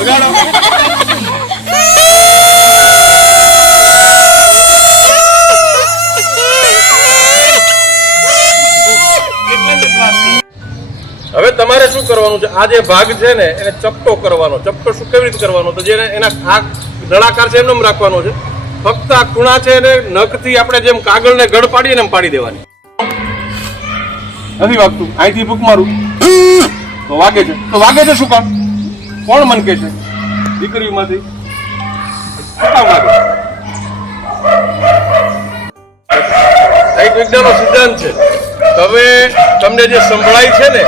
હવે તમારે શું કરવાનું છે? આ જે ભાગ છે ને એને ચપટો કરવાનો. ચપટો શું કેવી રીતે કરવાનો? તો જેને એના આ નળાકાર છે એમ રાખવાનો છે. ફક્ત આ ખૂણા છે એને નખથી આપણે જેમ કાગળને ગળ પાડીએ ને એમ પાડી દેવાની. નથી વાગતું. અહીંથી ભૂખ મારું તો વાગે છે. તો વાગે છે શું કામ? કોણ મન કે છે? દીકરીમાંથી શું કામ વાગે? એક વિજ્ઞાનનો સિદ્ધાંત છે. હવે તમને જે સંભળાય છે ને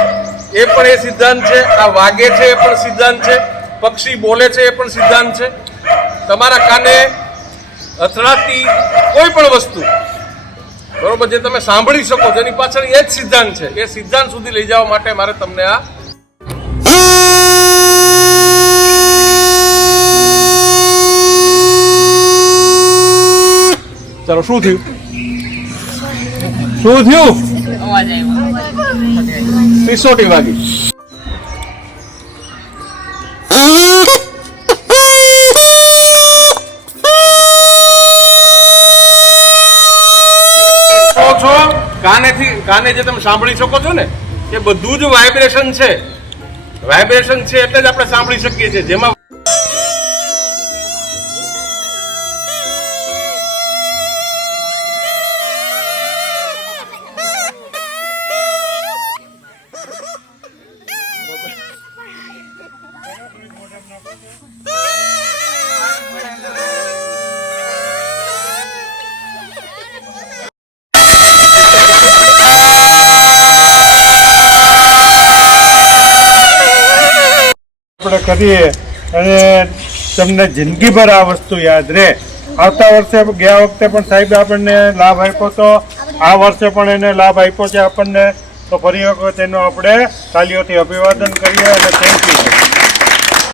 એ પણ એ સિદ્ધાંત છે. આ વાગે છે એ પણ સિદ્ધાંત છે. પક્ષી બોલે છે એ પણ સિદ્ધાંત છે. તમારા કાને અથડાતી કોઈ પણ વસ્તુ બરોબર જે તમે સાંભળી શકો છો એની પાછળ એ જ સિદ્ધાંત છે. એ સિદ્ધાંત સુધી લઈ જવા માટે મારે તમને આ ચાલો શું થયું? શું થયું? સિસોટી વાગી. કાને જે તમે સાંભળી શકો છો ને એ બધું જ વાઇબ્રેશન છે. વાઇબ્રેશન છે એટલે જ આપણે સાંભળી શકીએ છીએ. જેમાં આપણે કરીએ અને તમને જિંદગીભર આ વસ્તુ યાદ રહે. આવતા વર્ષે ગયા વખતે પણ સાહેબે આપણને લાભ આપ્યો તો આ વર્ષે પણ એને લાભ આપ્યો છે આપણને. તો ફરી વખત એનું આપણે તાલીઓથી અભિવાદન કરીએ અને થેન્ક યુ.